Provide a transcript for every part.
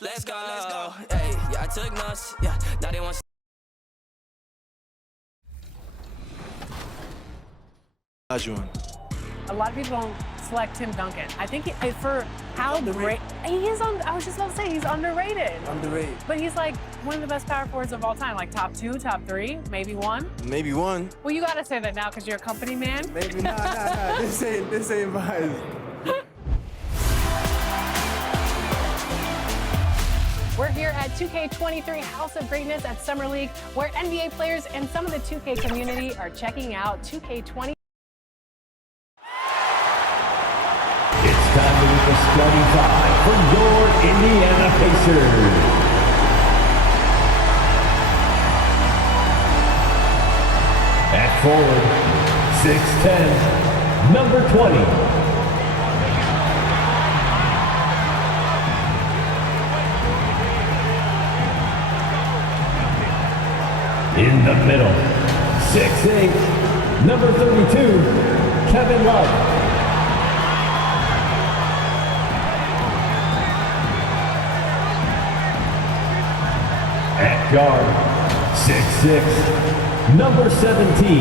let's go. Hey, yeah, I took notes. Yeah, now they want. A lot of people don't select Tim Duncan. I think for how great he is I was just about to say he's underrated. Underrated. But he's like one of the best power forwards of all time, like top 2, top 3, maybe 1. Maybe 1. Well, you gotta say that now because you're a company man. Maybe nah. This ain't biased. We're here at 2K23 House of Greatness at Summer League, where NBA players and some of the 2K community are checking out 2K20. It's time to meet the starting five for your Indiana Pacers. At forward, 6'10", number 20. In the middle, 6'8", number 32, Kevin Love. At guard, 6'6", number 17.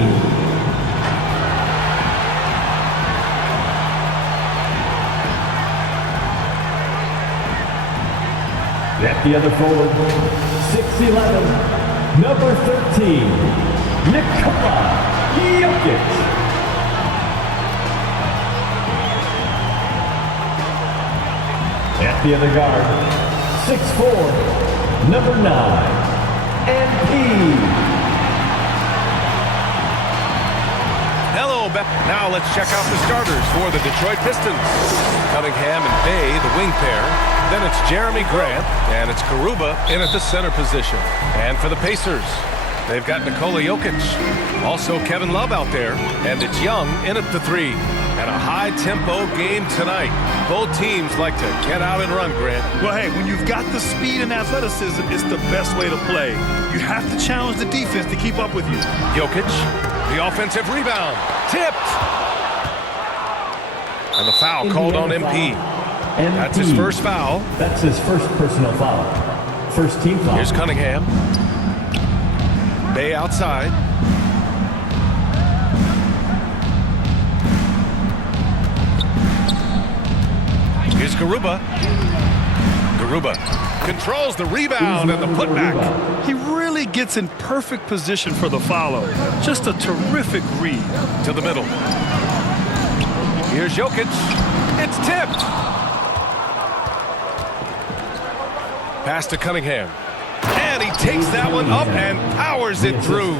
At the other forward, 6'11", number 13, Koua. At the other guard, 6'4", number 9, MP. Hello, now let's check out the starters for the Detroit Pistons. Cunningham and Bay, the wing pair. Then it's Jeremy Grant, and it's Koua in at the center position. And for the Pacers, they've got Nikola Jokic. Also Kevin Love out there, and it's Young in at the 3. And a high-tempo game tonight. Both teams like to get out and run, Grant. Well, hey, when you've got the speed and athleticism, it's the best way to play. You have to challenge the defense to keep up with you. Jokic, the offensive rebound, tipped. And the foul called on MP. That's his first foul. That's his first personal foul. First team foul. Here's Cunningham. Bay outside. Here's Koua. Koua controls the rebound and the putback. He really gets in perfect position for the follow. Just a terrific read. To the middle. Here's Jokic. It's tipped. Pass to Cunningham. And he takes that one up and powers it through.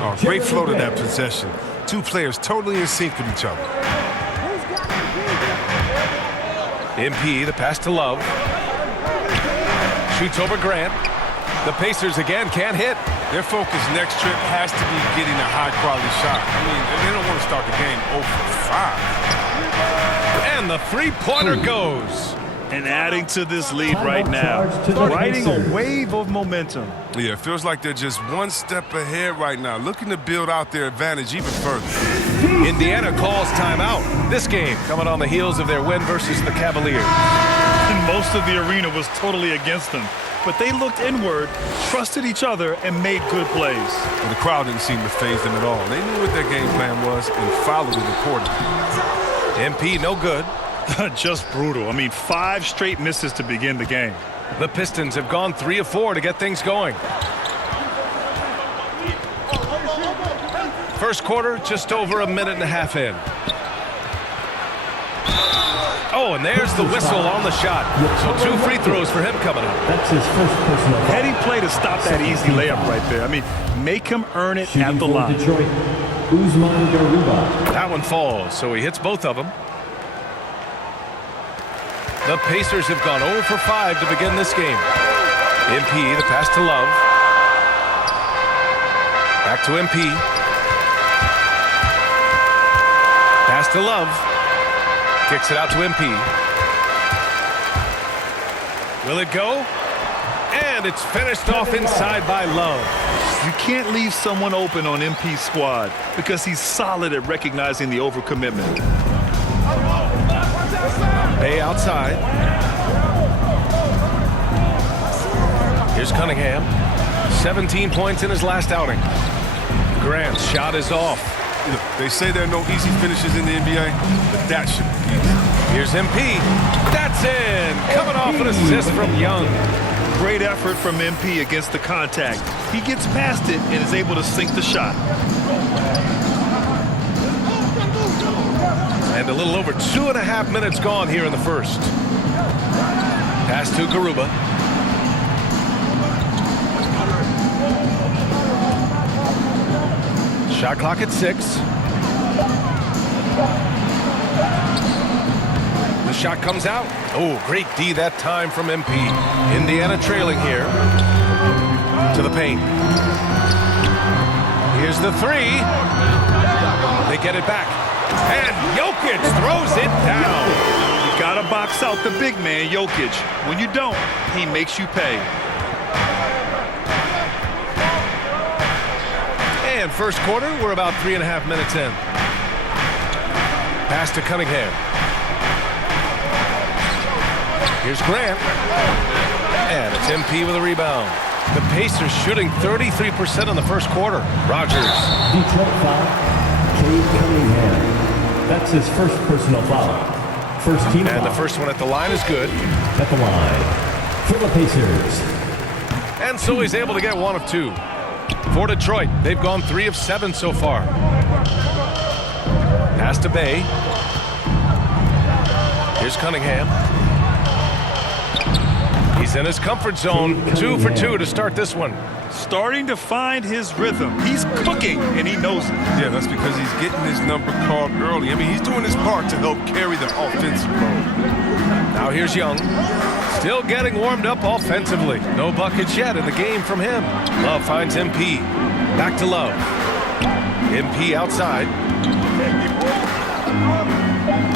Oh, great flow to that possession. Two players totally in sync with each other. MP, the pass to Love. Shoots over Grant. The Pacers again can't hit. Their focus next trip has to be getting a high-quality shot. I mean, they don't want to start the game 0 for 5. And the three-pointer goes. And adding to this lead right now, riding a wave of momentum. Yeah, it feels like they're just one step ahead right now, looking to build out their advantage even further. Indiana calls timeout. This game coming on the heels of their win versus the Cavaliers. And most of the arena was totally against them. But they looked inward, trusted each other, and made good plays. And the crowd didn't seem to faze them at all. They knew what their game plan was and followed it accordingly. MP no good. Just brutal. I mean, 5 straight misses to begin the game. The Pistons have gone 3 of 4 to get things going. First quarter, just over a minute and a half in. Oh, and there's the whistle on the shot. So 2 free throws for him coming up. That's his first personal foul. Heady play to stop that easy layup right there. I mean, make him earn it at the line. Detroit, Usman Garuba. That one falls, so he hits both of them. The Pacers have gone 0 for 5 to begin this game. MP, the pass to Love. Back to MP. Pass to Love. Kicks it out to MP. Will it go? And it's finished off inside by Love. You can't leave someone open on MP's squad because he's solid at recognizing the overcommitment. Bay outside. Here's Cunningham. 17 points in his last outing. Grant's shot is off. You know, they say there are no easy finishes in the NBA, but that should be easy. Here's MP. That's in. Coming off an assist from Young. Great effort from MP against the contact. He gets past it and is able to sink the shot. And a little over 2.5 minutes gone here in the first. Pass to Koua. Shot clock at 6. The shot comes out. Oh, great D that time from MP. Indiana trailing here. To the paint. Here's the 3. They get it back. And Jokic throws it down. You gotta box out the big man, Jokic. When you don't, he makes you pay. And first quarter, we're about 3.5 minutes in. Pass to Cunningham. Here's Grant. And it's MP with a rebound. The Pacers shooting 33% in the first quarter. Rogers. Detroit foul. Cade Cunningham. That's his first personal foul. First team foul. And the first one at the line is good. At the line for the Pacers. And so he's able to get 1 of 2. For Detroit, they've gone 3 of 7 so far. Pass to Bay. Here's Cunningham. He's in his comfort zone. 2 for 2 to start this one. Starting to find his rhythm. He's cooking, and he knows it. Yeah, that's because he's getting his number called early. I mean, he's doing his part to help carry the offensive load. Now here's Young. Still getting warmed up offensively. No buckets yet in the game from him. Love finds MP. Back to Love. MP outside.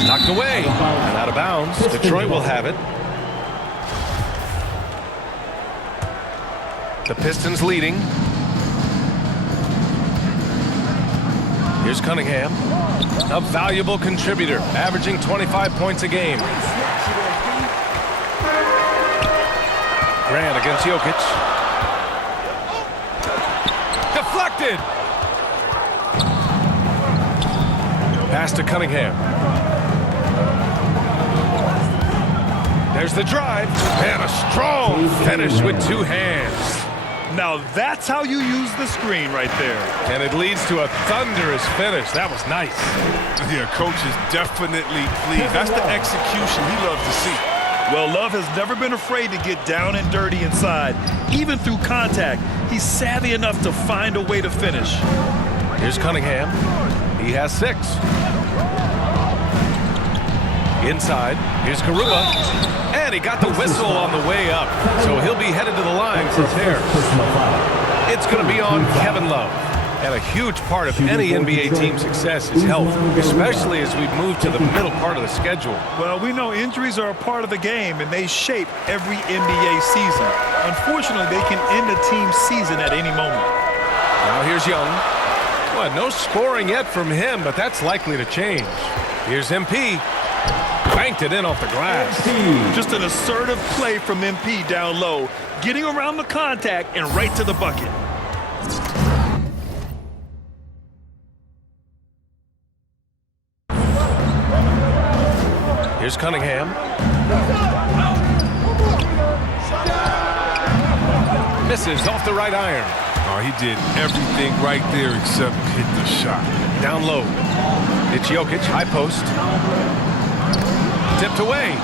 Knocked away. And out of bounds. Detroit will have it. The Pistons leading. Here's Cunningham. A valuable contributor, averaging 25 points a game. Grant against Jokic. Deflected. Pass to Cunningham. There's the drive. And a strong finish with 2 hands. Now that's how you use the screen right there. And it leads to a thunderous finish. That was nice. Yeah, coach is definitely pleased. That's the execution he loves to see. Well, Love has never been afraid to get down and dirty inside. Even through contact, he's savvy enough to find a way to finish. Here's Cunningham. He has 6. Inside, here's Koua. And he got the whistle on the way up. So he'll be headed to the line for a pair. It's going to be on Kevin Love. And a huge part of any NBA team's success is health, especially as we move to the middle part of the schedule. Well, we know injuries are a part of the game, and they shape every NBA season. Unfortunately, they can end a team's season at any moment. Now here's Young. Well, no scoring yet from him, but that's likely to change. Here's MP. Banked it in off the glass. Just an assertive play from MP down low, getting around the contact and right to the bucket. Here's Cunningham. Misses off the right iron. Oh, he did everything right there except hit the shot. Down low. It's Jokic, high post. Tipped away.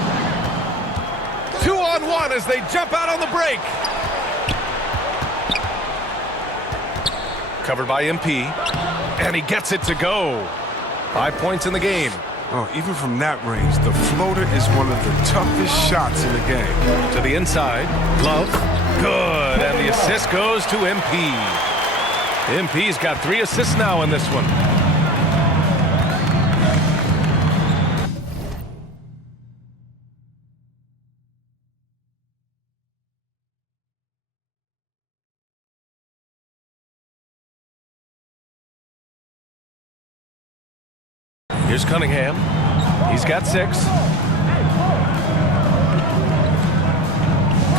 2-on-1 as they jump out on the break. Covered by MP. And he gets it to go. 5 points in the game. Oh, even from that range, the floater is one of the toughest shots in the game. To the inside. Love. Good. And the assist goes to MP. MP's got 3 assists now in this one. Here's Cunningham. He's got 6.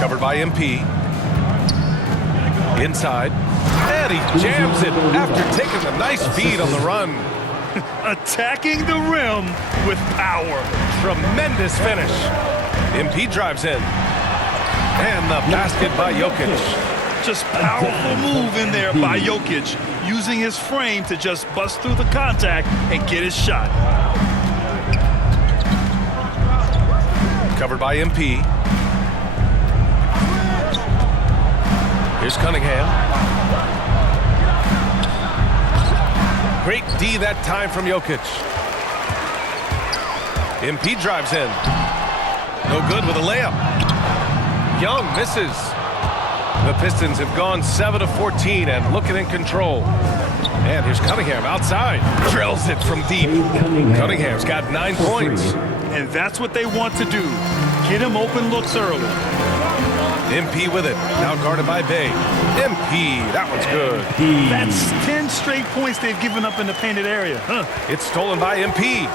Covered by MP. Inside. And he jams it after taking a nice feed on the run. Attacking the rim with power. Tremendous finish. MP drives in. And the basket by Jokic. Just powerful move in there by Jokic, using his frame to just bust through the contact and get his shot. Covered by MP. Here's Cunningham. Great D that time from Jokic. MP drives in. No good with a layup. Young misses. The Pistons have gone 7 of 14 and looking in control. And here's Cunningham outside. Drills it from deep. Cunningham's got 9 points. And that's what they want to do. Get him open looks early. MP with it. Now guarded by Bay. MP, that one's good. That's 10 straight points they've given up in the painted area. It's stolen by MP.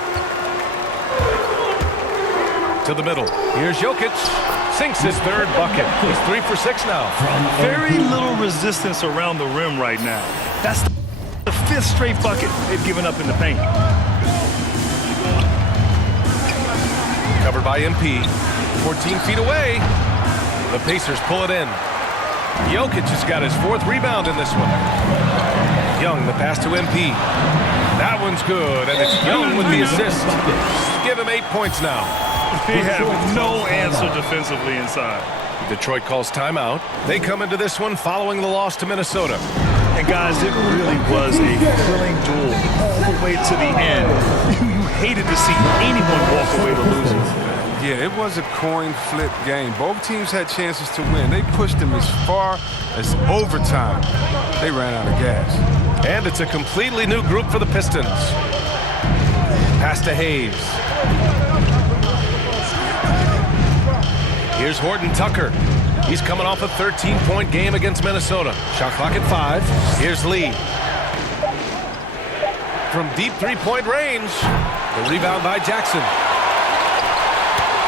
To the middle. Here's Jokic. Sinks his third bucket. He's 3 for 6 now. Very little resistance around the rim right now. That's the 5th straight bucket they've given up in the paint. Covered by MP. 14 feet away. The Pacers pull it in. Jokic has got his 4th rebound in this one. Young, the pass to MP. That one's good, and it's Young with the assist. Give him 8 points now. They have no answer defensively inside. Detroit calls timeout. They come into this one following the loss to Minnesota. And guys, it really was a thrilling duel all the way to the end. You hated to see anyone walk away to losing. Yeah, it was a coin flip game. Both teams had chances to win. They pushed them as far as overtime. They ran out of gas. And it's a completely new group for the Pistons. Pass to Hayes. Here's Horton Tucker. He's coming off a 13-point game against Minnesota. Shot clock at 5. Here's Lee. From deep three-point range. The rebound by Jackson.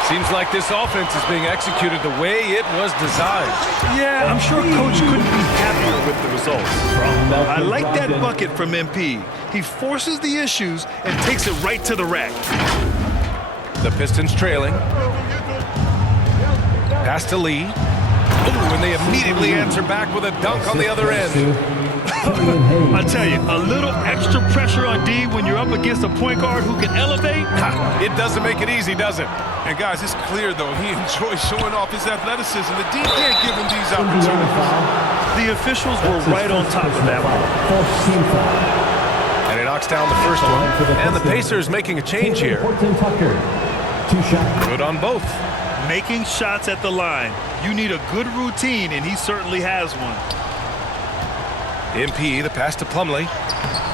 Seems like this offense is being executed the way it was designed. Yeah, I'm sure Coach couldn't be happier with the results. I like that bucket from MP. He forces the issues and takes it right to the rack. The Pistons trailing. Pass to Lee. Ooh, and they immediately answer back with a dunk on the other end. I tell you, a little extra pressure on D when you're up against a point guard who can elevate. It doesn't make it easy, does it? And guys, it's clear, though, he enjoys showing off his athleticism. The D can't give him these opportunities. The officials were right on top of that one. And he knocks down the first one. And the Pacers making a change here. Good on both. Making shots at the line. You need a good routine, and he certainly has one. MP, the pass to Plumlee.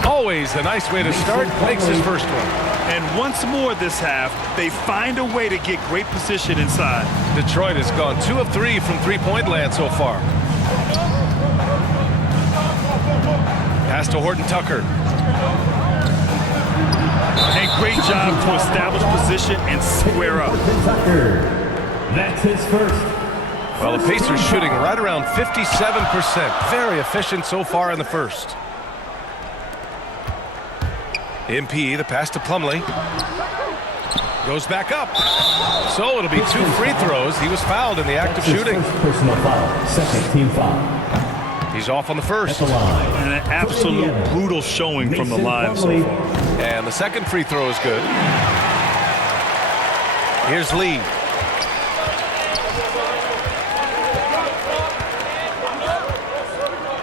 Always a nice way to start. Makes his first one. And once more this half, they find a way to get great position inside. Detroit has gone 2 of 3 from three-point land so far. Pass to Horton Tucker. A great job to establish position and square up. That's his first. Well, the Pacers shooting right around 57%. Very efficient so far in the first. MP, the pass to Plumlee. Goes back up. So it'll be 2 free throws. He was fouled in the act of shooting. Personal foul. Second team foul. He's off on the first. At the line. And an absolute brutal showing from the line so far. And the second free throw is good. Here's Lee.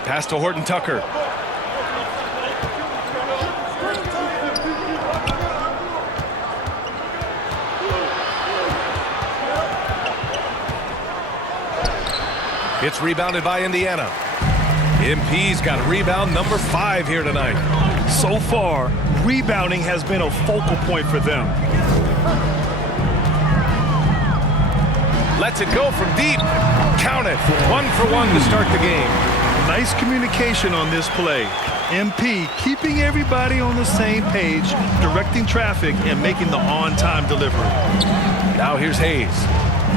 Pass to Horton Tucker. It's rebounded by Indiana. MP's got rebound number 5 here tonight. So far, rebounding has been a focal point for them. Lets it go from deep. Count it. 1 for 1 to start the game. Nice communication on this play. MP keeping everybody on the same page, directing traffic, and making the on-time delivery. Now here's Hayes.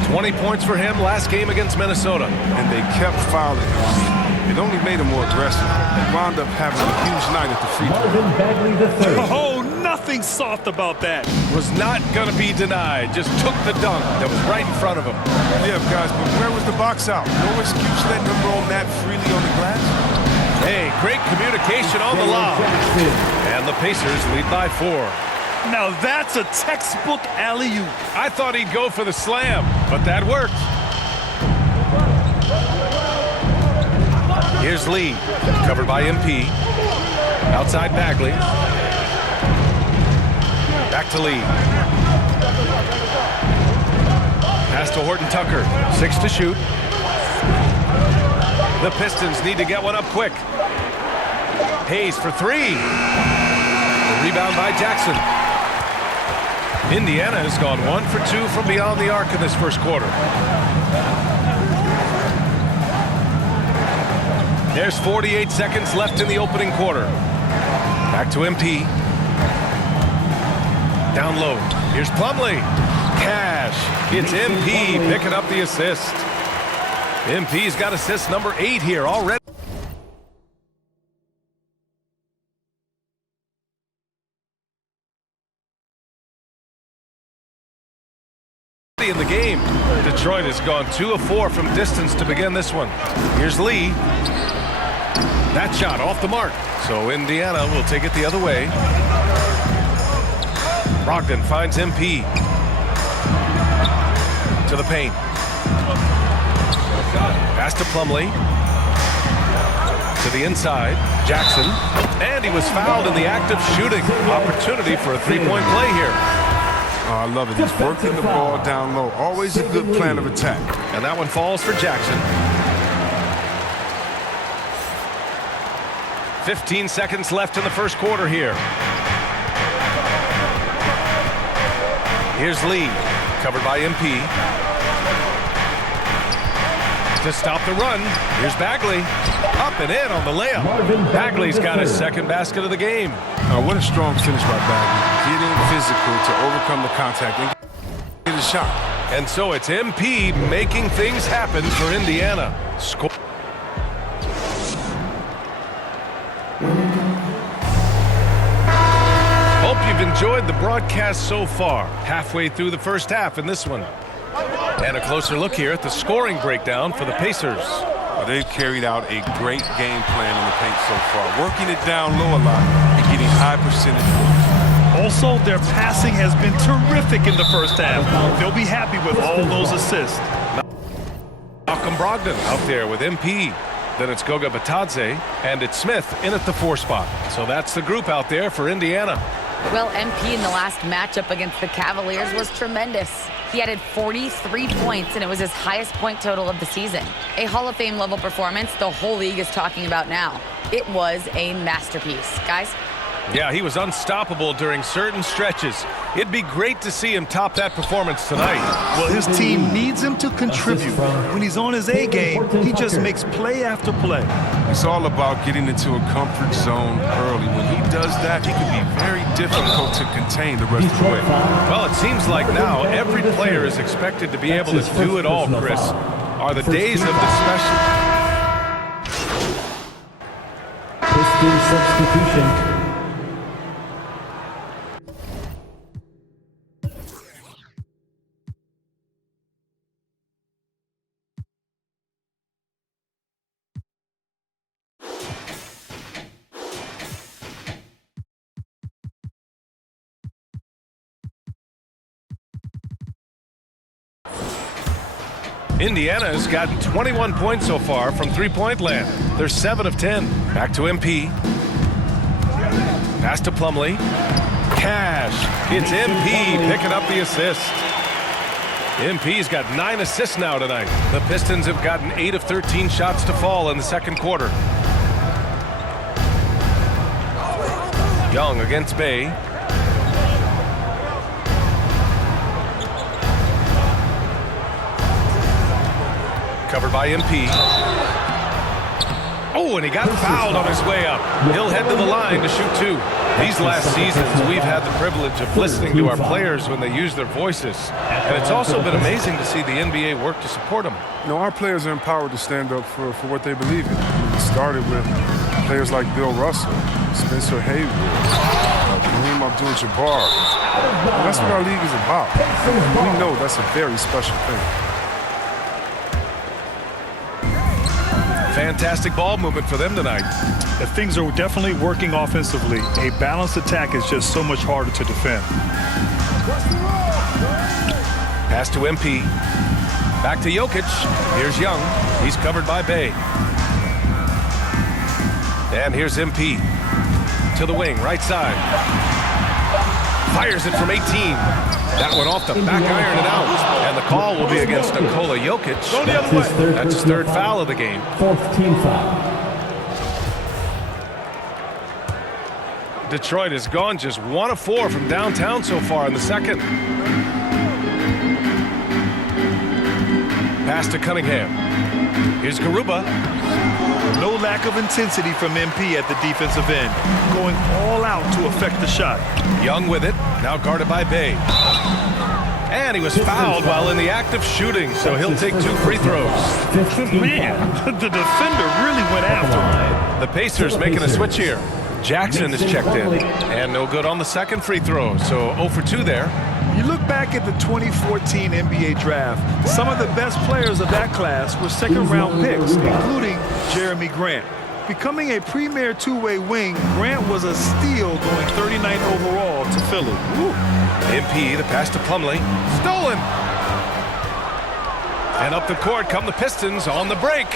20 points for him last game against Minnesota. And they kept fouling him. It only made him more aggressive. He wound up having a huge night at the free throw. Marvin Bagley III. Oh, nothing soft about that. Was not going to be denied. Just took the dunk that was right in front of him. Yeah, guys, but where was the box out? No excuse letting him roam that freely on the glass? Hey, great communication on the lob. And the Pacers lead by 4. Now that's a textbook alley-oop. I thought he'd go for the slam, but that worked. Here's Lee, covered by MP. Outside Bagley. Back to Lee. Pass to Horton Tucker. 6 to shoot. The Pistons need to get one up quick. Hayes for 3. The rebound by Jackson. Indiana has gone 1 for 2 from beyond the arc in this first quarter. There's 48 seconds left in the opening quarter. Back to MP. Down low. Here's Plumlee. Cash. It's MP picking up the assist. MP's got assist number 8 here already. In the game, Detroit has gone 2 of 4 from distance to begin this one. Here's Lee. That shot off the mark, so Indiana will take it the other way. Brogdon finds MP to the paint. Pass to Plumlee. To the inside, Jackson, and he was fouled in the act of shooting. Opportunity for a three-point play here. Oh, I love it. He's working the ball down low. Always a good plan of attack. And that one falls for Jackson. 15 seconds left in the first quarter here. Here's Lee, covered by MP. To stop the run, here's Bagley. Up and in on the layup. Bagley's got his second basket of the game. What a strong finish by Bagley. Getting physical to overcome the contact and get a shot. And so it's MP making things happen for Indiana. Score. Hope you've enjoyed the broadcast so far. Halfway through the first half in this one. And a closer look here at the scoring breakdown for the Pacers. Well, they've carried out a great game plan in the paint so far, working it down low a lot and getting high percentage points. Also, their passing has been terrific in the first half. They'll be happy with all those assists. Malcolm Brogdon out there with MP. Then it's Goga Batadze, and it's Smith in at the 4 spot. So that's the group out there for Indiana. Well, MP in the last matchup against the Cavaliers was tremendous. He added 43 points, and it was his highest point total of the season. A Hall of Fame level performance the whole league is talking about now. It was a masterpiece. Guys? Yeah, he was unstoppable during certain stretches. It'd be great to see him top that performance tonight. Well, his team needs him to contribute. When he's on his A game, he just makes play after play. It's all about getting into a comfort zone early. When he does that, he can be very difficult to contain the rest of the way. Well, it seems like now every player is expected to be able to do it all, Chris. Are the days of the special... Piston substitution. Indiana has gotten 21 points so far from three-point land. They're 7 of 10. Back to MP. Pass to Plumlee. Cash. It's MP picking up the assist. MP's got 9 assists now tonight. The Pistons have gotten 8 of 13 shots to fall in the second quarter. Young against Bay. Covered by MP. Oh, and he got fouled on his way up. He'll head to the line to shoot 2. These last seasons, we've had the privilege of listening to our players when they use their voices. And it's also been amazing to see the NBA work to support them. You know, our players are empowered to stand up for what they believe in. It started with players like Bill Russell, Spencer Haywood, Kareem Abdul-Jabbar. That's what our league is about. We know that's a very special thing. Fantastic ball movement for them tonight. Things are definitely working offensively. A balanced attack is just so much harder to defend. Pass to MP. Back to Jokic. Here's Young. He's covered by Bay. And here's MP. To the wing, right side. Fires it from 18. That one off the back iron and out. And the call will be against Nikola Jokic. Go the other way. That's his third foul of the game. Fourth team foul. Detroit has gone just 1 of 4 from downtown so far in the second. Pass to Cunningham. Here's Koua. No lack of intensity from MP at the defensive end. Going all out to affect the shot. Young with it. Now guarded by Bay. And he was fouled while in the act of shooting, so he'll take 2 free throws. Man, the defender really went after him. The Pacers making a switch here. Jackson is checked in. And no good on the second free throw, so 0 for 2 there. You look back at the 2014 NBA draft, some of the best players of that class were second-round picks, including Jeremy Grant. Becoming a premier two-way wing, Grant was a steal going 39th overall to Philly. Woo. MP, the pass to Plumlee. Stolen! And up the court come the Pistons on the break.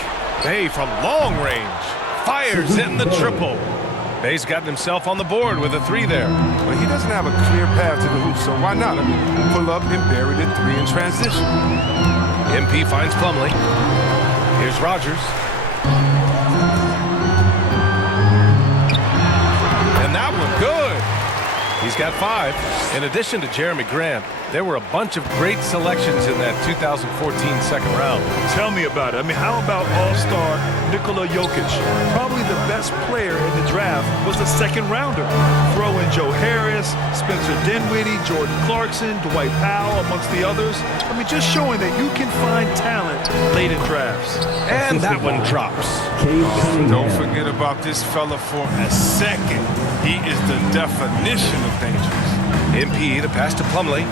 Bay from long range. Fires in the triple. Bay's gotten himself on the board with a 3 there. But he doesn't have a clear path to the hoop, so why not? I mean, pull up and bury the 3 in transition. MP finds Plumlee. Here's Rogers. And that one good. He's got 5. In addition to Jeremy Grant, there were a bunch of great selections in that 2014 second round. Tell me about it. I mean, how about all-star Nikola Jokic? Probably the best player in the draft was a second-rounder. Throw in Joe Harris, Spencer Dinwiddie, Jordan Clarkson, Dwight Powell, amongst the others. I mean, just showing that you can find talent late in drafts. And that one drops. Don't forget about this fella for a second. He is the definition of dangerous. MP, the pass to Plumlee.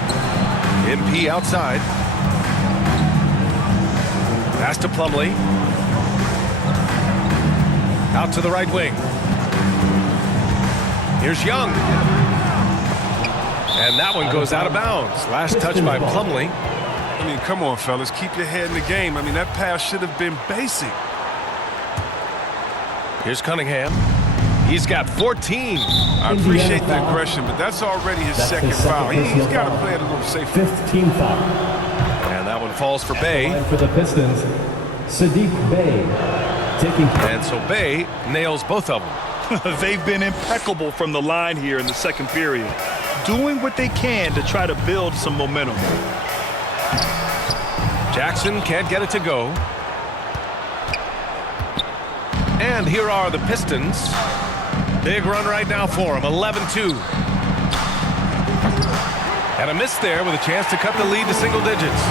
MP outside. Pass to Plumlee. Out to the right wing. Here's Young. And that one goes out of bounds. Last touch by Plumlee. I mean, come on, fellas. Keep your head in the game. I mean, that pass should have been basic. Here's Cunningham. He's got 14. I appreciate the aggression, but that's already his second foul. He's got to play it a little safer. Fifth team foul. And that one falls for Bay. And for the Pistons, Sadiq Bey taking. And so Bay nails both of them. They've been impeccable from the line here in the second period, doing what they can to try to build some momentum. Jackson can't get it to go. And here are the Pistons. Big run right now for him, 11-2. And a miss there with a chance to cut the lead to single digits.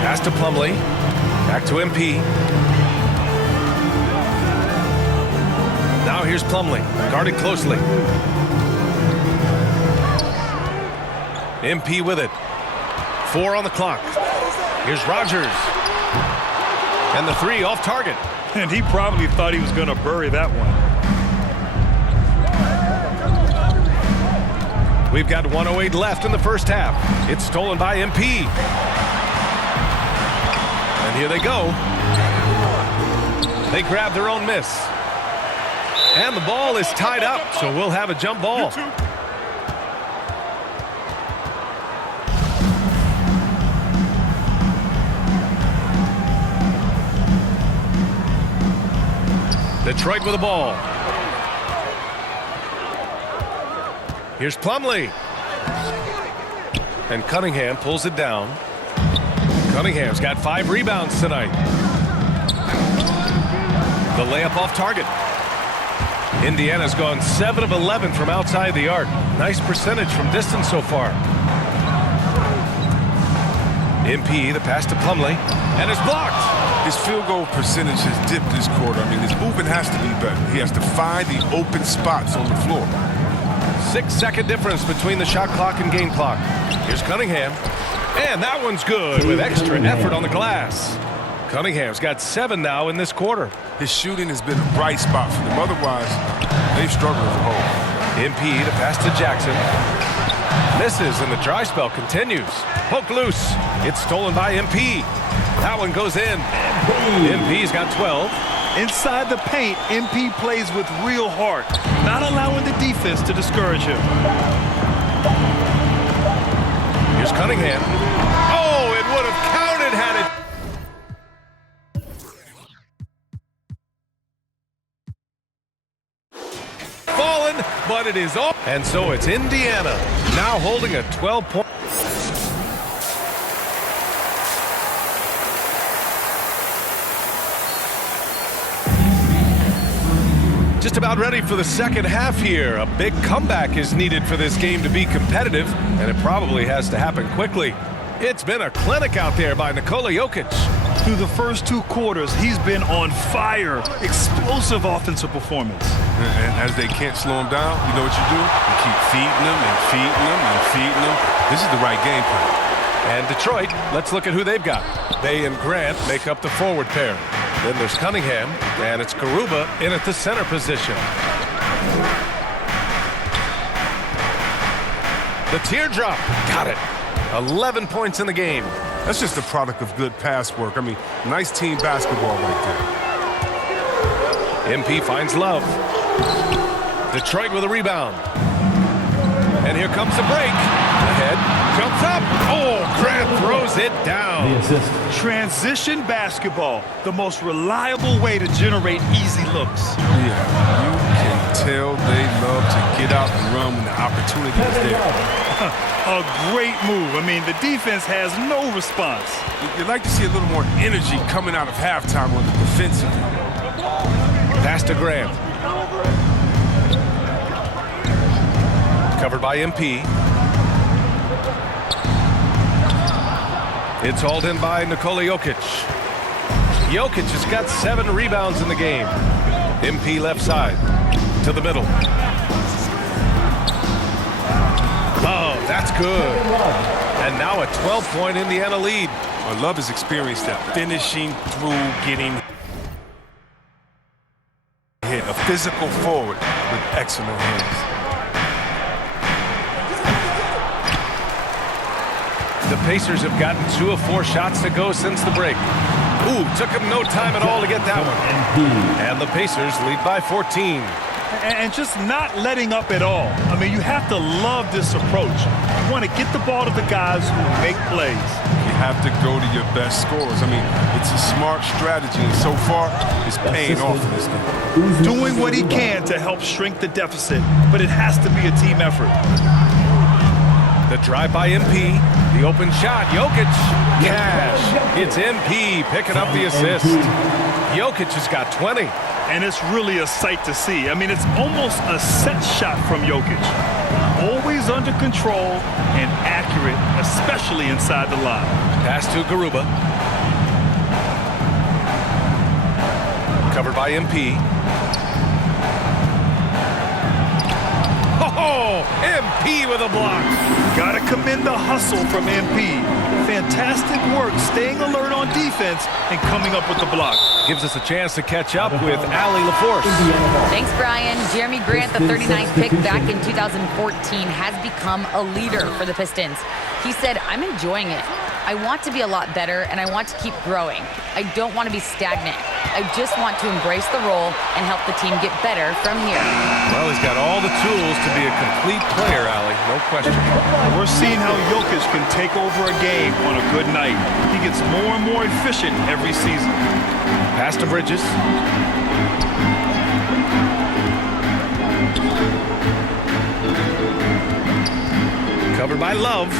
Pass to Plumlee. Back to MP. Now here's Plumlee, guarded closely. MP with it. 4 on the clock. Here's Rogers. And the 3 off target. And he probably thought he was going to bury that one. We've got 1:08 left in the first half. It's stolen by MP. And here they go. They grab their own miss. And the ball is tied up, so we'll have a jump ball. Detroit with the ball. Here's Plumlee. And Cunningham pulls it down. Cunningham's got 5 rebounds tonight. The layup off target. Indiana's gone 7 of 11 from outside the arc. Nice percentage from distance so far. MP, the pass to Plumlee, and is blocked. His field goal percentage has dipped this quarter. I mean, his movement has to be better. He has to find the open spots on the floor. 6-second difference between the shot clock and game clock. Here's Cunningham. And that one's good with extra effort on the glass. Cunningham's got 7 now in this quarter. His shooting has been a bright spot for them. Otherwise, they've struggled as a whole. MP, the pass to Jackson. Misses, and the dry spell continues. Poked loose. It's stolen by MP. That one goes in. MP's got 12. Inside the paint, MP plays with real heart, not allowing the defense to discourage him. Here's Cunningham. Oh, it would have counted had it. Fallen, but it is off. And so it's Indiana now holding a 12-point. Just about ready for the second half here. A big comeback is needed for this game to be competitive, and it probably has to happen quickly. It's been a clinic out there by Nikola Jokic. Through the first 2 quarters, he's been on fire. Explosive offensive performance. And as they can't slow him down, you know what you do? You keep feeding them and feeding them and feeding them. This is the right game plan. And Detroit, let's look at who they've got. They and Grant make up the forward pair. Then there's Cunningham, and it's Koua in at the center position. The teardrop, got it. 11 points in the game. That's just a product of good pass work. I mean, nice team basketball right there. MP finds Love. Detroit with a rebound. And here comes the break. Ahead, jumps up. Oh, Grant throws it down. The assist. Transition basketball, the most reliable way to generate easy looks. Yeah, you can tell they love to get out and run when the opportunity is there. A great move. I mean, the defense has no response. You'd like to see a little more energy coming out of halftime on the defensive end. Pass to Grant. Covered by MP. It's hauled in by Nikola Jokic. Jokic has got 7 rebounds in the game. MP left side to the middle. Oh, that's good. And now a 12-point Indiana lead. Well, Love has experienced that finishing through getting hit. A physical forward with excellent hands. The Pacers have gotten 2 of 4 shots to go since the break. Ooh, took him no time at all to get that one. And the Pacers lead by 14. And just not letting up at all. I mean, you have to love this approach. You want to get the ball to the guys who make plays. You have to go to your best scorers. I mean, it's a smart strategy, and so far, it's paying off in this game. Doing what he can to help shrink the deficit, but it has to be a team effort. The drive by MP, the open shot, Jokic, cash. It's MP picking up the assist. Jokic has got 20. And it's really a sight to see. I mean, it's almost a set shot from Jokic. Always under control and accurate, especially inside the line. Pass to Koua. Covered by MP. Oh, MP with a block. Gotta commend the hustle from MP. Fantastic work staying alert on defense and coming up with the block. Gives us a chance to catch up with Allie LaForce. Thanks, Brian. Jeremy Grant, the 39th pick back in 2014, has become a leader for the Pistons. He said, "I'm enjoying it. I want to be a lot better, and I want to keep growing. I don't want to be stagnant. I just want to embrace the role and help the team get better from here." Well, he's got all the tools to be a complete player, Allie. No question. We're seeing how Jokic can take over a game on a good night. He gets more and more efficient every season. Pass to Bridges. Covered by Love.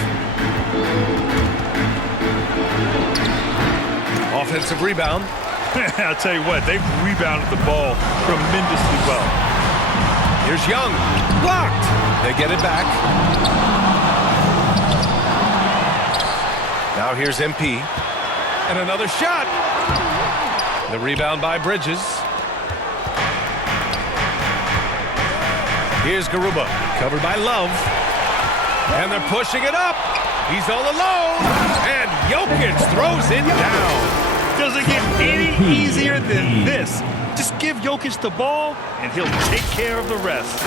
Offensive rebound. I'll tell you what, they've rebounded the ball tremendously well. Here's Young. Blocked. They get it back. Now here's MP. And another shot. The rebound by Bridges. Here's Koua. Covered by Love. And they're pushing it up. He's all alone. And Jokic throws it down. Doesn't get any easier than this. Just give Jokic the ball, and he'll take care of the rest.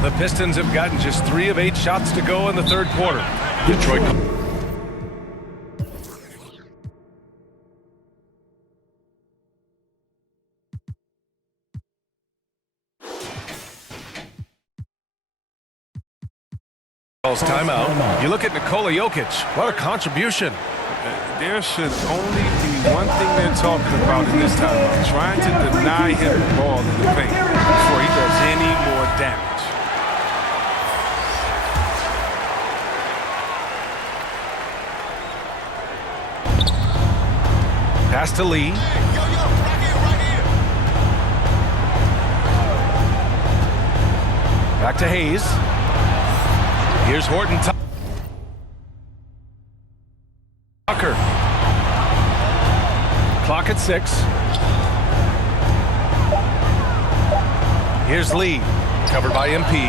The Pistons have gotten just 3 of 8 shots to go in the third quarter. Detroit. Timeout. You look at Nikola Jokic. What a contribution. There should only be one thing they're talking about in this timeout. Trying to deny him the ball in the paint before he does any more damage. Pass to Lee. Back to Hayes. Here's Horton Tucker. Clock at 6. Here's Lee. Covered by MP.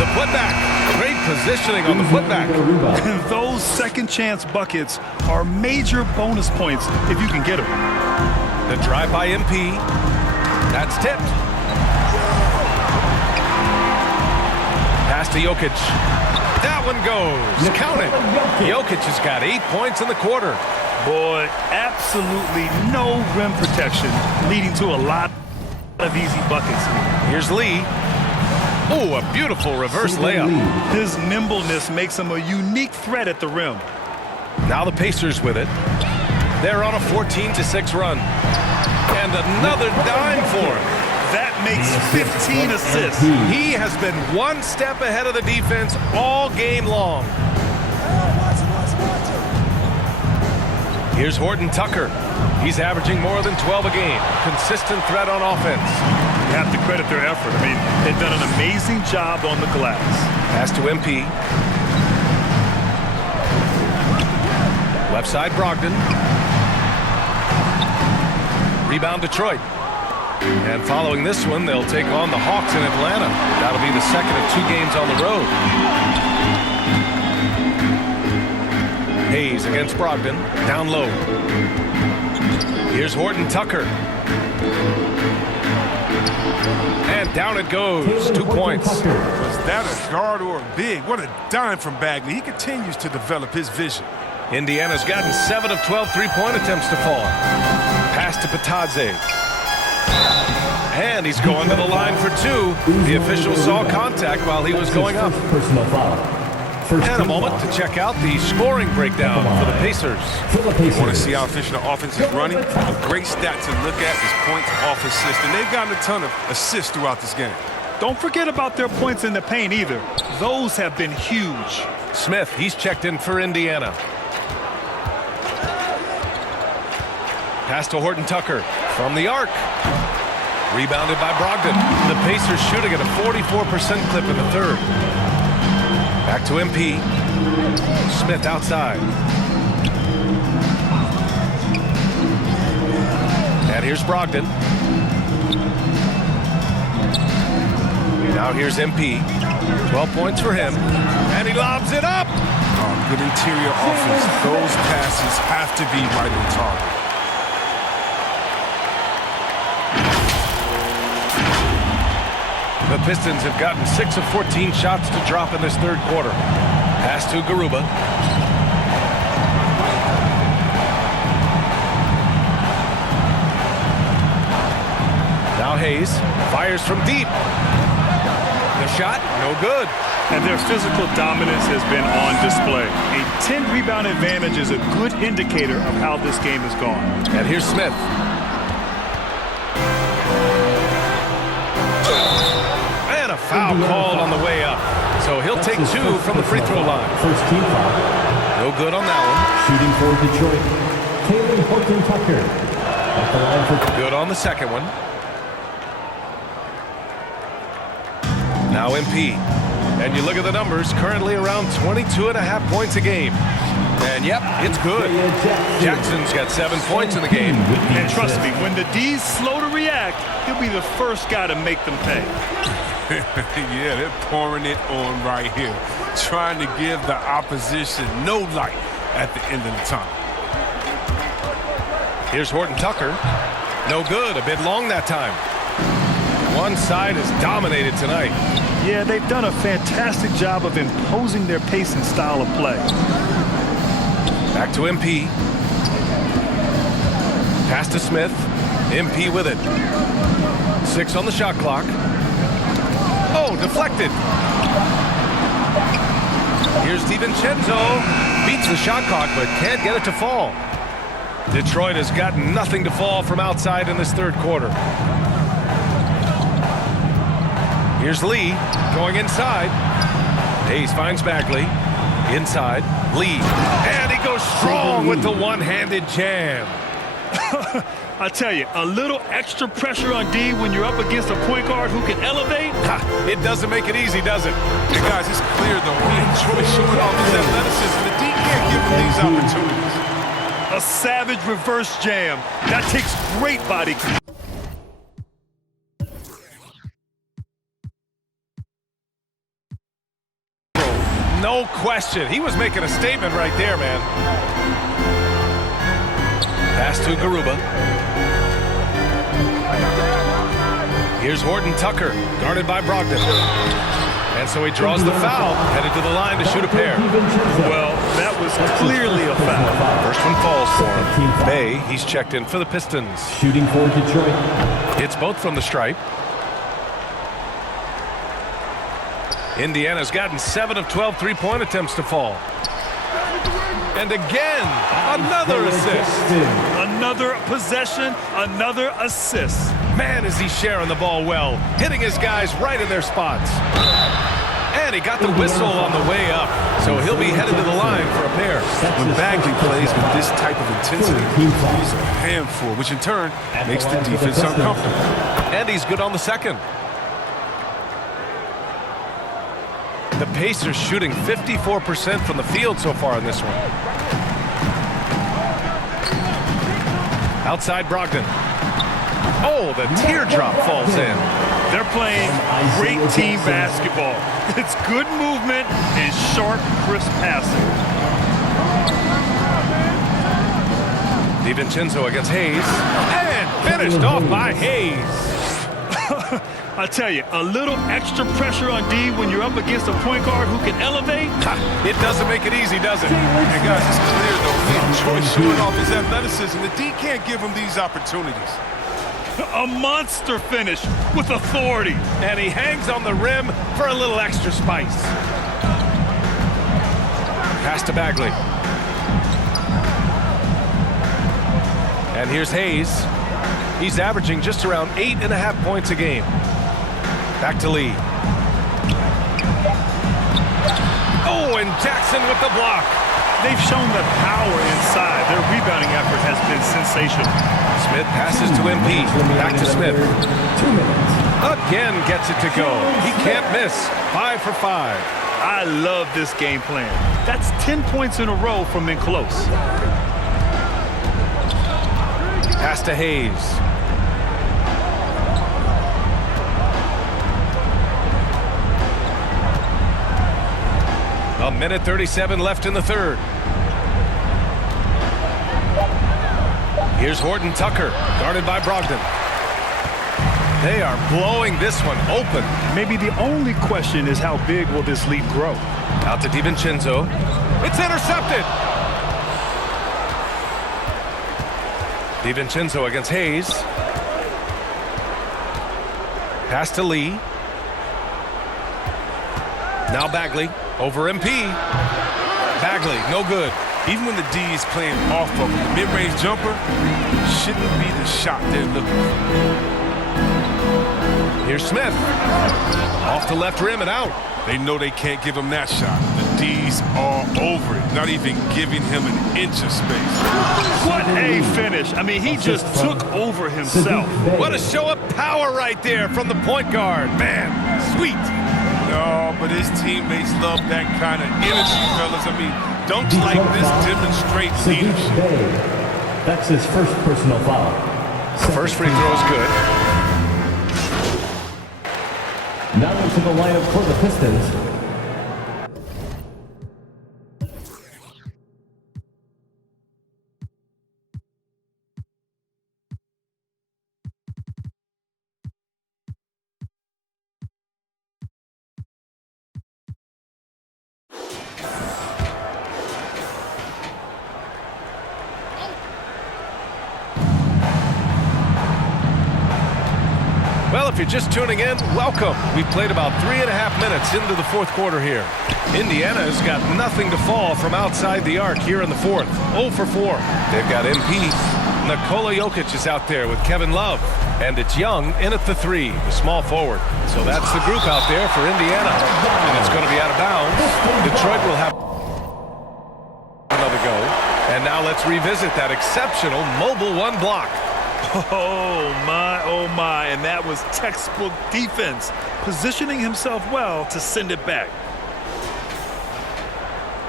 The putback. Great positioning on the putback. And those second chance buckets are major bonus points if you can get them. The drive by MP. That's tipped. Pass to Jokic. That one goes. Count it. Jokic has got 8 points in the quarter. Boy, absolutely no rim protection, leading to a lot of easy buckets. Here's Lee. Oh, a beautiful reverse layup. His nimbleness makes him a unique threat at the rim. Now the Pacers with it. They're on a 14-6 run. And another dime for him. That makes 15 assists. He has been one step ahead of the defense all game long. Here's Horton Tucker. He's averaging more than 12 a game. Consistent threat on offense. You have to credit their effort. I mean, they've done an amazing job on the glass. Pass to MP. Left side Brogdon. Rebound Detroit. And following this one, they'll take on the Hawks in Atlanta. That'll be the second of 2 games on the road. Hayes against Brogdon. Down low. Here's Horton Tucker. And down it goes. 2 points. Was that a guard or a big? What a dime from Bagley. He continues to develop his vision. Indiana's gotten 7 of 12 3-point attempts to fall. Pass to Patadze. And he's going to the line for 2. The official saw contact while he was going up. Personal foul. And a moment to check out the scoring breakdown for the Pacers. You want to see how efficient the offense is running? A great stat to look at is points off assists. And they've gotten a ton of assists throughout this game. Don't forget about their points in the paint either. Those have been huge. Smith, he's checked in for Indiana. Pass to Horton Tucker from the arc. Rebounded by Brogdon. The Pacers shooting at a 44% clip in the third. Back to MP. Smith outside. And here's Brogdon. Now here's MP. 12 points for him. And he lobs it up. Good interior offense. Those passes have to be right on target. The Pistons have gotten 6 of 14 shots to drop in this third quarter. Pass to Koua. Now Hayes fires from deep. The shot, no good. And their physical dominance has been on display. A 10-rebound advantage is a good indicator of how this game has gone. And here's Smith. And a foul called on the way up. So he'll take 2 from the free throw line. First team foul. No good on that Shooting for Detroit. Taylor Horton Tucker. At the line for one. Good on the second one. Now MP. And you look at the numbers, currently around 22.5 points a game. And yep, it's good. Jackson's got 7 points in the game. And trust me, when the D's slow to react, he'll be the first guy to make them pay. Yeah, they're pouring it on right here, trying to give the opposition no light at the end of the tunnel. Here's Horton Tucker. No good, a bit long that time. One side is dominated tonight. Yeah, they've done a fantastic job of imposing their pace and style of play. Back to MP. Pass to Smith. MP with it. 6 on the shot clock. Oh, deflected. Here's DiVincenzo. Beats the shot clock, but can't get it to fall. Detroit has got nothing to fall from outside in this third quarter. Here's Lee going inside. Hayes finds Bagley. Inside. Lee. And he goes strong with the one-handed jam. I tell you, a little extra pressure on D when you're up against a point guard who can elevate. It doesn't make it easy, does it? Hey guys, it's clear though, he enjoys showing off his athleticism. The D can't give him these opportunities. A savage reverse jam. That takes great body control. No question. He was making a statement right there, man. Pass to Koua. Here's Horton Tucker, guarded by Brogdon. And so he draws the foul, headed to the line to shoot a pair. Well, that was clearly a foul. First one falls for him. Bay, he's checked in for the Pistons. Shooting for Detroit. Hits both from the stripe. Indiana's gotten 7 of 12 three-point attempts to fall. And again, another assist. Another possession, another assist. Man, is he sharing the ball well, hitting his guys right in their spots. And he got the whistle on the way up, so he'll be headed to the line for a pair. When Bagley plays with this type of intensity, he's a handful, which in turn makes the defense uncomfortable. And he's good on the second. The Pacers shooting 54% from the field so far in this one. Outside Brogdon. Oh, the teardrop falls in. They're playing great team basketball. It's good movement and sharp, crisp passing. DiVincenzo against Hayes. And finished off by Hayes. I tell you, a little extra pressure on D when you're up against a point guard who can elevate. It doesn't make it easy, does it? Hey guys, it's clear though, he enjoys showing off his athleticism. The D can't give him these opportunities. A monster finish with authority. And he hangs on the rim for a little extra spice. Pass to Bagley. And here's Hayes. He's averaging just around 8.5 points a game. Back to Lee. Oh, and Jackson with the block. They've shown the power inside. Their rebounding effort has been sensational. Smith passes to MP. Back to Smith. 2 minutes. Again gets it to go. He can't miss. 5 for 5. I love this game plan. That's 10 points in a row from in close. Pass to Hayes. A minute 37 left in the third. Here's Horton Tucker, guarded by Brogdon. They are blowing this one open. Maybe the only question is how big will this lead grow? Out to DiVincenzo. It's intercepted. DiVincenzo against Hayes. Pass to Lee. Now Bagley over MP. Bagley, no good. Even when the D is playing off of him, the mid-range jumper shouldn't be the shot they're looking for. Here's Smith. Off the left rim and out. They know they can't give him that shot. The D's all over it, not even giving him an inch of space. What a finish. I mean, he just took over himself. What a show of power right there from the point guard. Man, sweet. No, but his teammates love that kind of energy, fellas. I mean, dunks like this demonstrate leadership. That's his first personal foul. The first free throw is good. Now into the lineup for the Pistons. Well, if you're just tuning in, welcome. We played about 3.5 minutes into the fourth quarter here. Indiana has got nothing to fall from outside the arc here in the fourth. 0 for 4. They've got MP. Nikola Jokic is out there with Kevin Love. And it's Young in at the 3, the small forward. So that's the group out there for Indiana. And it's going to be out of bounds. Detroit will have another go. And now let's revisit that exceptional mobile 1 block. Oh my, and that was textbook defense, positioning himself well to send it back.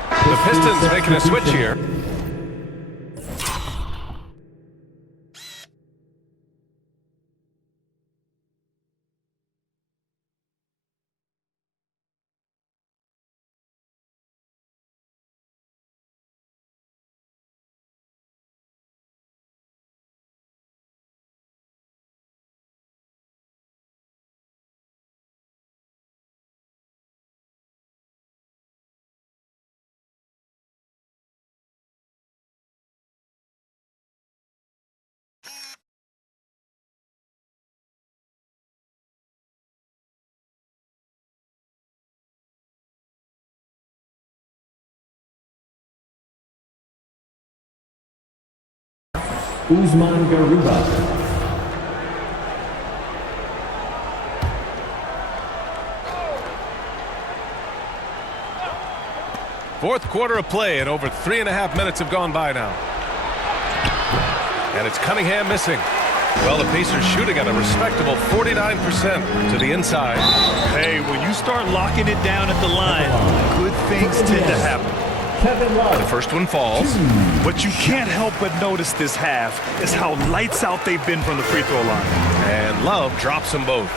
The Pistons making a switch here. Usman Garuba. Fourth quarter of play, and over 3.5 minutes have gone by now. And it's Cunningham missing. Well, the Pacers shooting at a respectable 49% to the inside. Hey, when you start locking it down at the line, good things tend to happen. Kevin Love. The first one falls. What you can't help but notice this half is how lights out they've been from the free throw line. And Love drops them both.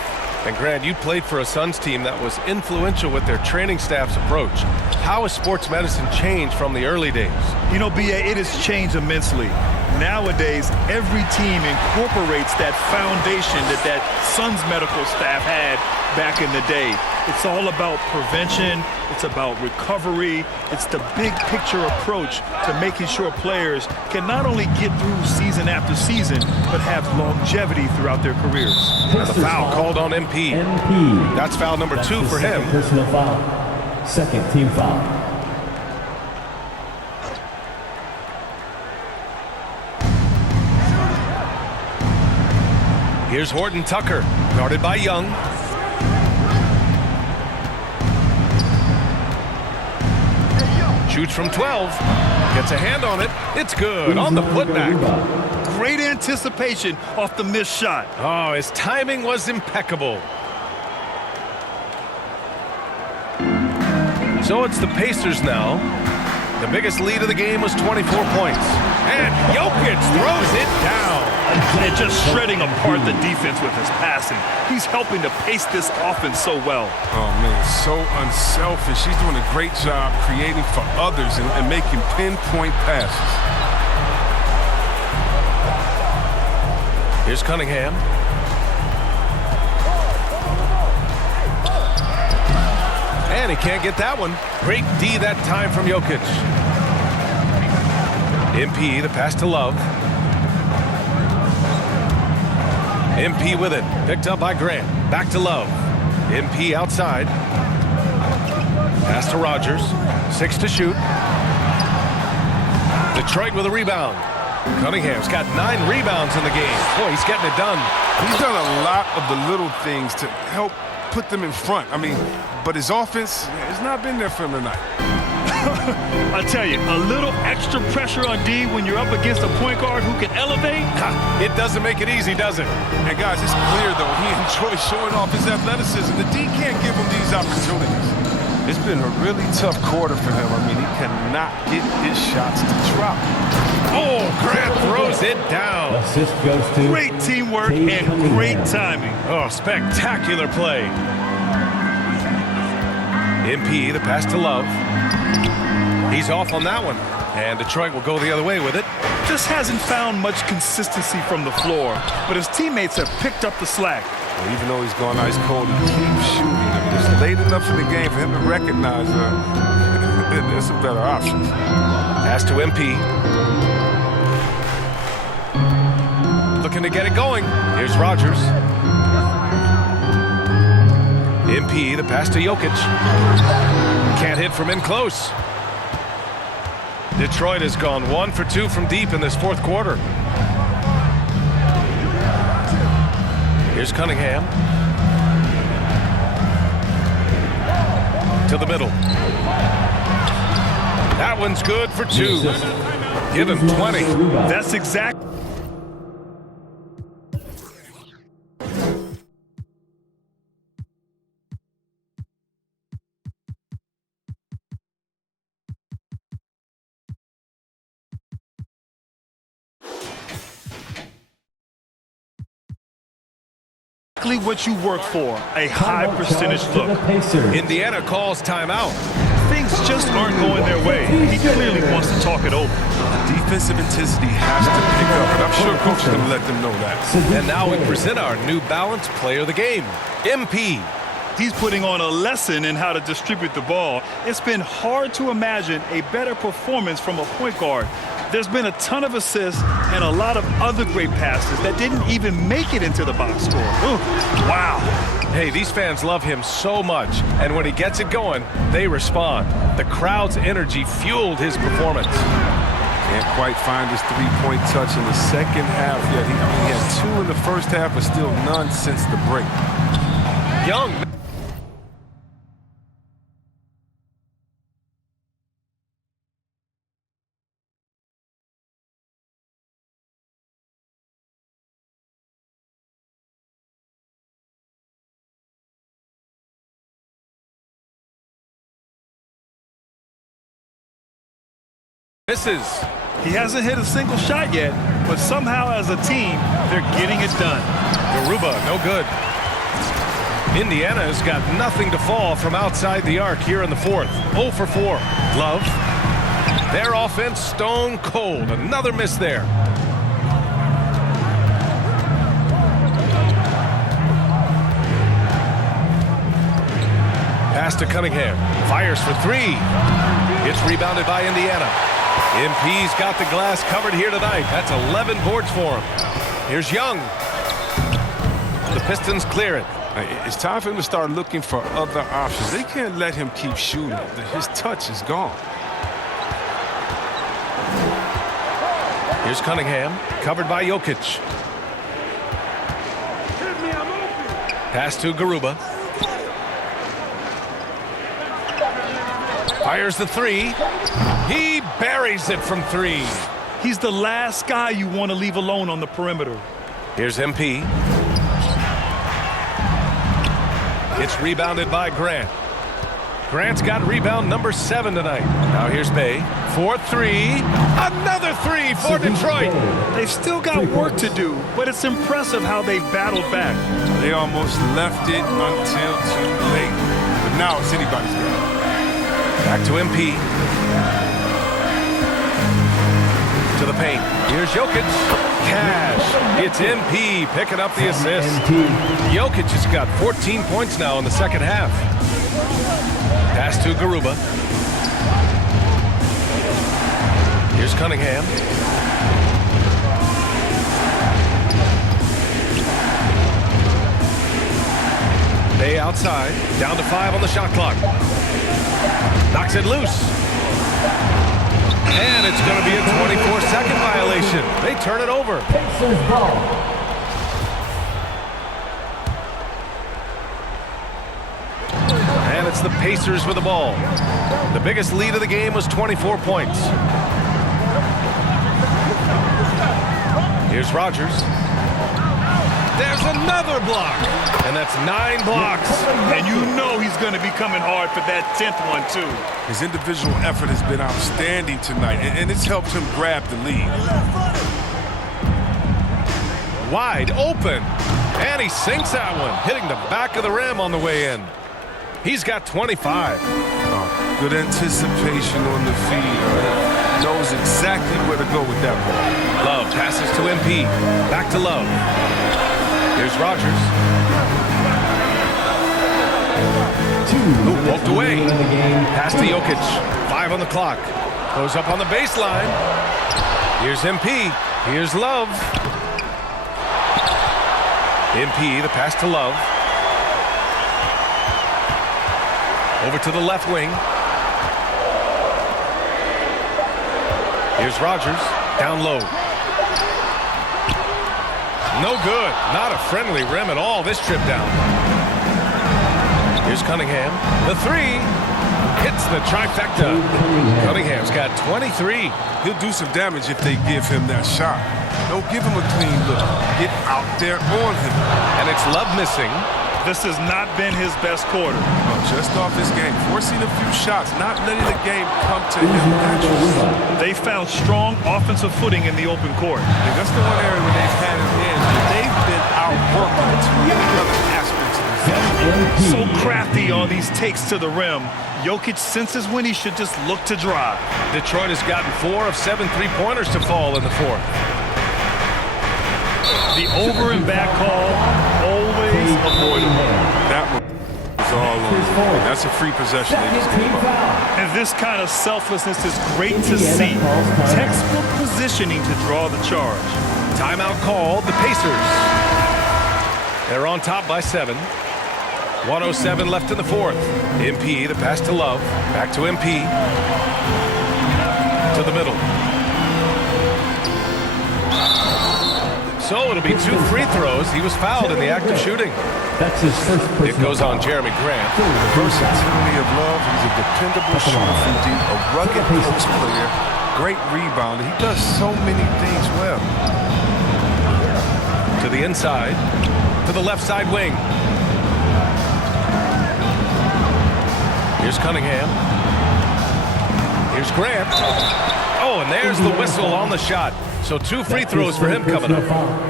And Grant, you played for a Suns team that was influential with their training staff's approach. How has sports medicine changed from the early days? You know, B.A., it has changed immensely. Nowadays, every team incorporates that foundation that Suns medical staff had back in the day. It's all about prevention. It's about recovery. It's the big picture approach to making sure players can not only get through season after season, but have longevity throughout their careers. And the foul called on MP. That's foul number 2 for him. Personal foul. Second team foul. Here's Horton Tucker, guarded by Young. Shoots from 12, gets a hand on it, it's good on the putback. Great anticipation off the missed shot. Oh, his timing was impeccable. So it's the Pacers now. The biggest lead of the game was 24 points. And Jokic throws it down. And just shredding apart the defense with his passing. He's helping to pace this offense so well. Oh, man, so unselfish. He's doing a great job creating for others and making pinpoint passes. Here's Cunningham. And he can't get that one. Great D that time from Jokic. MP, the pass to Love. MP with it. Picked up by Grant. Back to Love. MP outside. Pass to Rogers. 6 to shoot. Detroit with a rebound. Cunningham's got 9 rebounds in the game. Boy, he's getting it done. He's done a lot of the little things to help put them in front. I mean, but his offense has not been there for him tonight. I tell you, a little extra pressure on D when you're up against a point guard who can elevate. It doesn't make it easy, does it? And guys, it's clear, though, he enjoys showing off his athleticism. The D can't give him these opportunities. It's been a really tough quarter for him. I mean, he cannot get his shots to drop. Oh, Grant throws it down. Assist goes to Great teamwork and great timing. Oh, spectacular play. MP, the pass to Love. He's off on that one. And Detroit will go the other way with it. Just hasn't found much consistency from the floor, but his teammates have picked up the slack. Well, even though he's gone ice cold, he keeps shooting. I mean, it's late enough in the game for him to recognize there's some better options. Pass to MP. Looking to get it going. Here's Rogers. MP, the pass to Jokic. Can't hit from in close. Detroit has gone 1 for 2 from deep in this fourth quarter. Here's Cunningham. To the middle. That one's good for 2. Give him 20. That's exact. What you work for, a high percentage look. Indiana calls timeout. Things just aren't going their way. He clearly wants to talk it over. Defensive intensity has to pick up, and I'm sure coach is going to let them know that. And now we present our new balanced player of the game, MP. He's putting on a lesson in how to distribute the ball. It's been hard to imagine a better performance from a point guard. There's been a ton of assists and a lot of other great passes that didn't even make it into the box score. Ooh, wow. Hey, these fans love him so much, and when he gets it going, they respond. The crowd's energy fueled his performance. Can't quite find his three-point touch in the second half yet. He had 2 in the first half, but still none since the break. Young. Misses. He hasn't hit a single shot yet, but somehow as a team, they're getting it done. Koua, no good. Indiana has got nothing to fall from outside the arc here in the fourth. 0 for 4. Love. Their offense stone cold. Another miss there. Pass to Cunningham. Fires for 3. It's rebounded by Indiana. MP's got the glass covered here tonight. That's 11 boards for him. Here's Young. The Pistons clear it. It's time for him to start looking for other options. They can't let him keep shooting. His touch is gone. Here's Cunningham, covered by Jokic. Pass to Koua. Fires the 3. He buries it from 3. He's the last guy you want to leave alone on the perimeter. Here's MP. It's rebounded by Grant. Grant's got rebound number 7 tonight. Now here's Bay. 4-3. Another 3 for Detroit. They've still got work to do, but it's impressive how they've battled back. They almost left it until too late. But now it's anybody's game. Back to MP. To the paint. Here's Jokic. Cash. It's MP picking up the assist. Jokic has got 14 points now in the second half. Pass to Koua. Here's Cunningham. Bay outside. Down to 5 on the shot clock. Knocks it loose. And it's going to be a 24-second violation. They turn it over. And it's It's the Pacers with the ball. The biggest lead of the game was 24 points. Here's Rogers. There's another block. And that's 9 blocks. And you know he's going to be coming hard for that 10th one, too. His individual effort has been outstanding tonight, and it's helped him grab the lead. Wide open. And he sinks that one, hitting the back of the rim on the way in. He's got 25. Good anticipation on the feed. Knows exactly where to go with that ball. Love passes to MP. Back to Love. Here's Rogers. Poked away. Pass to Jokic. 5 on the clock. Goes up on the baseline. Here's MP. Here's Love. MP, the pass to Love. Over to the left wing. Here's Rogers. Down low. No good. Not a friendly rim at all this trip down. Here's Cunningham. The 3 hits the trifecta. Cunningham's got 23. He'll do some damage if they give him that shot. Don't give him a clean look. Get out there on him. And it's Love missing. This has not been his best quarter. Just off his game. Forcing a few shots. Not letting the game come to him naturally. They found strong offensive footing in the open court. And that's the one area where they've had him in. But they've been outworked in too many other aspects of this. So crafty on these takes to the rim. Jokic senses when he should just look to drive. Detroit has gotten 4 of 7 three-pointers to fall in the 4th. The over and back call, always avoidable. That one is all on. That's a free possession. They just gave up. And this kind of selflessness is great to see. Textbook positioning to draw the charge. Timeout called. The Pacers. They're on top by 7. 1:07 left in the 4th. MP, the pass to Love. Back to MP. To the middle. So it'll be 2 free throws. He was fouled in the act of shooting. That's his first personal It goes on foul. Jeremy Grant. Versatility of Love. He's a dependable shooter from deep, a rugged post player, great rebounder. He does so many things well. To the inside. To the left side wing. Here's Cunningham. Here's Grant. Oh, and there's the whistle on the shot. So 2 free throws for him coming up.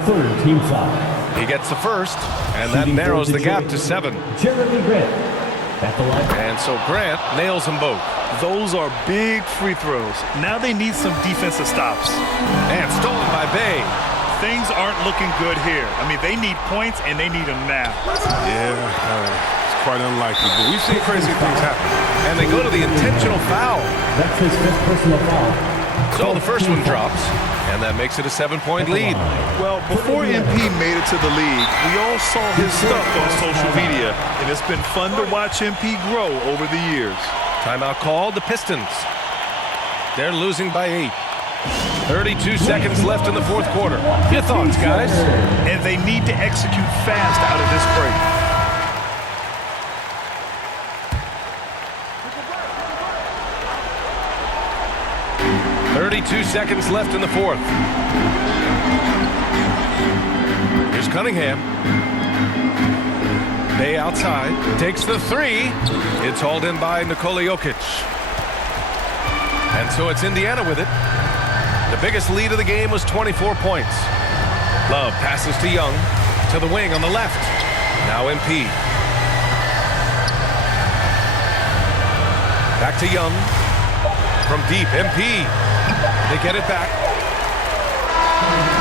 Third team foul. He gets the first, and that narrows the gap to 7. Jeremy Grant at the line. And so Grant nails them both. Those are big free throws. Now they need some defensive stops. And stolen by Bay. Things aren't looking good here. I mean, they need points, and they need them now. Yeah, it's quite unlikely, but we've seen crazy things happen. And they go to the intentional foul. That's his 5th personal foul. So the first one drops, and that makes it a 7-point lead. Well, before MP made it to the league, we all saw his stuff on social media, and it's been fun to watch MP grow over the years. Timeout called. The Pistons. They're losing by 8. 32 seconds left in the 4th quarter. Your thoughts, guys? And they need to execute fast out of this break. .32 seconds left in the 4th. Here's Cunningham. Bay outside. Takes the 3. It's hauled in by Nikola Jokic. And so it's Indiana with it. The biggest lead of the game was 24 points. Love passes to Young. To the wing on the left. Now MP. Back to Young. From deep, MP. They get it back.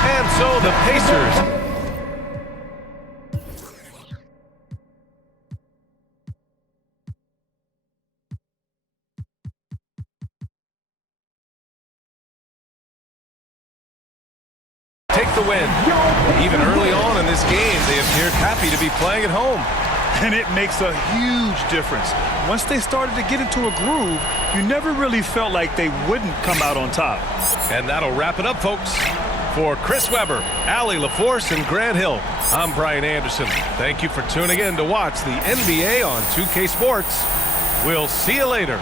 And so the Pacers take the win. Even early on in this game, they appeared happy to be playing at home. And it makes a huge difference. Once they started to get into a groove, you never really felt like they wouldn't come out on top. And that'll wrap it up, folks. For Chris Webber, Allie LaForce, and Grant Hill, I'm Brian Anderson. Thank you for tuning in to watch the NBA on 2K Sports. We'll see you later.